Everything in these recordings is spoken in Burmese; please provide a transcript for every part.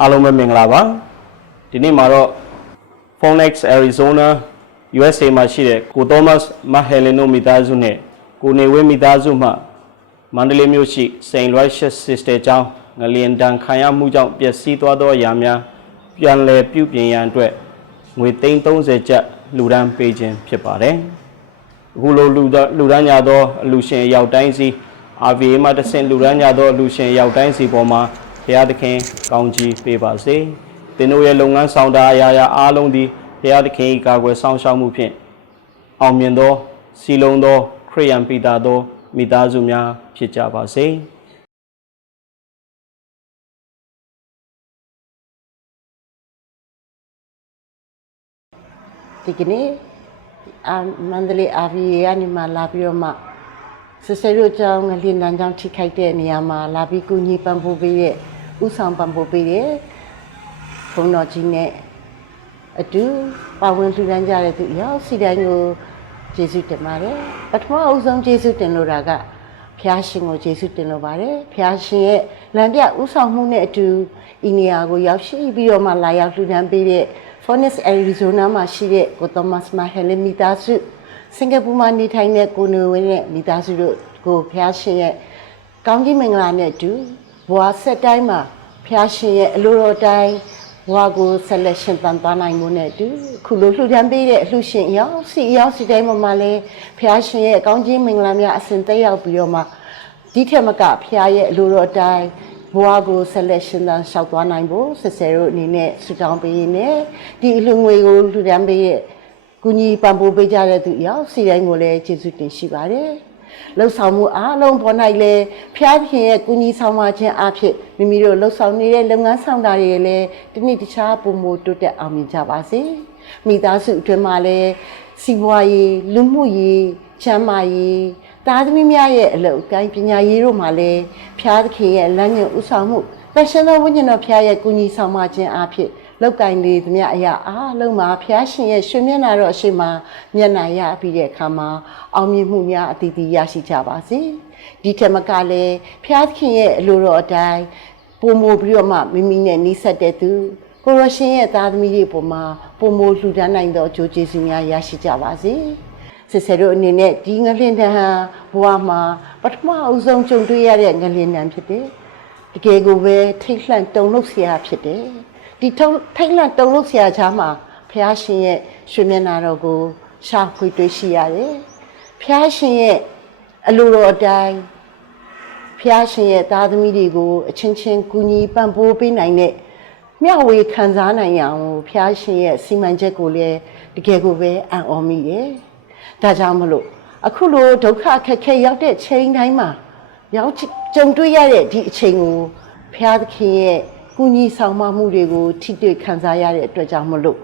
အားလုံးပဲမင်္ဂလာပါဒီနေ့မှာတော့ Phoenix Arizona USA မှာရှိတဲ့ကို Thomas Mahelino မိသားစုနဲ့ကိုနေဝင်းမိသားစုမှမန္တလေးမြို့ရှိ Saint Aloysius Sister ကျောင်းငလျင်တန်ခံရမှုကြောင့်ပျက်စီးသွားသောအရာများပြန်လည်ပြုပြင်ရန်အတွက်ငွေ330ကျပ်လှူဒန်းပေးခြင်းဖြစ်ပါတယ်အခုလိုလှူဒန်းလှူဒန်းကြသောအလှူရှင်အရောက်တိုင်းစီ RVA မှာတစ်ဆင့်လှူဒန်းကြသောအလှူရှင်အရောက်တိုင်းစီပေါ်မှာ ဘုရားသခင်ကောင်းချီးပေးပါစေသင်တို့ရဲ့လုပ်ငန်းဆောင်တာအရာရာအားလုံးသည်ဘုရားသခင်၏ကာကွယ်ဆောင်ရှောက်မှုဖြင့်အောင်မြင်သောစီလုံးသော ခရိယံပိတာသောမိသားစုများဖြစ်ကြပါစေဒီကနေ့အာမန္တလေးအာဗီကနေမှလာပြီးတော့မှဆဆယ်တို့ကျောင်းငလင်းတန်းကျောင်းထိခိုက်တဲ့နေရာမှာလာပြီးကူညီပံ့ပိုးပေးတဲ့ ဥဆောင်ပံ့ပိုးပေးတဲ့ဘုန်းတော်ကြီးနဲ့အတူပါဝင်လှူဒန်းကြတဲ့သူရောက်စီတိုင်းကိုကျေးဇူးတင်ပါတယ်ပထမအဦးဆုံးကျေးဇူးတင်လို့တာကဖျားရှင်ကိုကျေးဇူးတင်လိုပါတယ်ဖျားရှင်ရဲ့လမ်းပြဥဆောင်မှုနဲ့အတူဤနေရာကိုရောက်ရှိပြီးတော့မှလာရောက်လှူဒန်းပေးတဲ့ Phoenix Arizona မှာရှိတဲ့ကို Thomas Mahele မိသားစုစင်ကာပူမှာနေထိုင်တဲ့ကိုနေဝင်းရဲ့မိသားစုတို့ကိုဖျားရှင်ရဲ့ကောင်းကြီးမင်္ဂလာနဲ့အတူ ဘဝဆက်တိုင်းမှာဖျားရှင်ရဲ့အလိုတော်တိုင်းဘဝကိုဆက်လက်ရှင်သန်သွားနိုင်မှုနဲ့အတူခုလိုလှူဒန်းပေးတဲ့အလှူရှင်အရောက်စီအရောက်စီတိုင်းမှာမှာလဲဖျားရှင်ရဲ့ကောင်းကြီးမင်္ဂလာများအစဉ်သက်ရောက်ပြီးတော့မှဒီထက်မကဖျားရဲ့အလိုတော်တိုင်းဘဝကိုဆက်လက်ရှင်သန်လျှောက်သွားနိုင်ဖို့ဆက်ဆယ်တို့အနေနဲ့ဆုတောင်းပေးရင်းနဲ့ဒီအလှူငွေကိုလှူဒန်းပေးရဲ့ကူညီပံ့ပိုးပေးကြတဲ့သူအရောက်စီတိုင်းကိုလည်းကျေးဇူးတင်ရှိပါတယ်။ လှုပ်ဆောင်မှုအားလုံးပေါ်၌လည်းဖျားခင်ရဲ့ကူညီဆောင်မခြင်းအဖြစ်မိမိတို့လှုပ်ဆောင်နေတဲ့လုပ်ငန်းဆောင်တာတွေလည်းတနည်းတခြားပုံမတိုးတက်အောင်မြင်ကြပါစေ။မိသားစုအတွင်းမှာလည်းစီးပွားရေးလူမှုရေးချမ်းမာရေးသားသမီးများရဲ့အလုပ်အကိုင်းပညာရေးတို့မှာလည်းဖျားသခင်ရဲ့လမ်းညွှန်ဥဆောင်မှုတန်ရှင်သောဝိညာဉ်တော်ဖျားရဲ့ကူညီဆောင်မခြင်းအဖြစ် လောက်ကင်လေသမျှအရာအားလုံးမှာဖျားရှင်ရဲ့ရွှေမျက်နှာတော်အရှိမမျက်နှာရပြီးတဲ့အခါမှာအောင်မြင်မှုများအတီးတီးရရှိကြပါစေဒီထက်မကလည်းဖျားခင်ရဲ့အလိုတော်အတိုင်းပုံမို့ပြီးတော့မှမိမိနဲ့နှိဆက်တဲ့သူကိုရရှင်ရဲ့သားသမီးတွေပေါ်မှာပုံမို့လှူဒါန်းနိုင်သောအကျိုးကျေးဇူးများရရှိကြပါစေဆဆယ်တို့အနေနဲ့ဒီငလင်တန်ဟာဘဝမှာပထမအဦးဆုံးကြုံတွေ့ရတဲ့ငလင်တန်ဖြစ်တယ်တကယ်ကိုပဲထိတ်လန့်တုန်လှုပ်စရာဖြစ်တယ် ဒီထုံထိတ်လန့်တုံလို့ဆရာချားမှာဖះရှင်ရဲ့ရွှေမျက်နာတော်ကိုရှာဖွေတွေ့ရှိရတယ်။ဖះရှင်ရဲ့အလိုတော်အတိုင်းဖះရှင်ရဲ့သားသမီးတွေကိုအချင်းချင်းကူညီပံ့ပိုးပေးနိုင်တဲ့မျှဝေခံစားနိုင်အောင်ဖះရှင်ရဲ့စီမံချက်ကိုလည်းတကယ်ကိုပဲအံ့ဩမိတယ်။ဒါကြောင့်မလို့အခုလိုဒုက္ခခက်ခဲရောက်တဲ့ချိန်တိုင်းမှာရောက်ကြုံတွေ့ရတဲ့ဒီအချိန်ကိုဖះသခင်ရဲ့ ကုညီဆောင်မမှုတွေကိုထိတွေ့ခံစားရတဲ့အတွက်ကြောင့်မလို့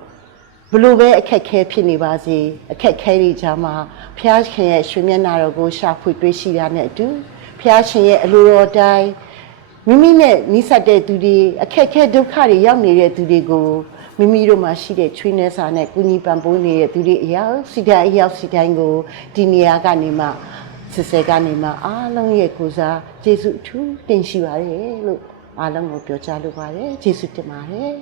ဘလို့ပဲအခက်ခဲဖြစ်နေပါစေအခက်ခဲတွေကြားမှာဖះရှင်ရဲ့ရွှေမျက်နှာတော်ကိုရှာဖွေတွေ့ရှိတာနဲ့အတူဖះရှင်ရဲ့အလိုတော်တိုင်းမိမိနဲ့နိစက်တဲ့သူတွေအခက်ခဲဒုက္ခတွေရောက်နေတဲ့သူတွေကိုမိမိတို့မှာရှိတဲ့ချွေးနှဲစာနဲ့ကုညီပံ့ပိုးနေတဲ့သူတွေအရာစီတိုင်းအရောက်စီတိုင်းကိုဒီနေရာကနေမှစစ်စဲကနေမှအားလုံးရဲ့ကိုစားကျေးဇူးအထူးတင်ရှိပါတယ်လို့ အားလုံးကိုပြောကြားလိုပါတယ်ကျေးဇူးတင်ပါတယ်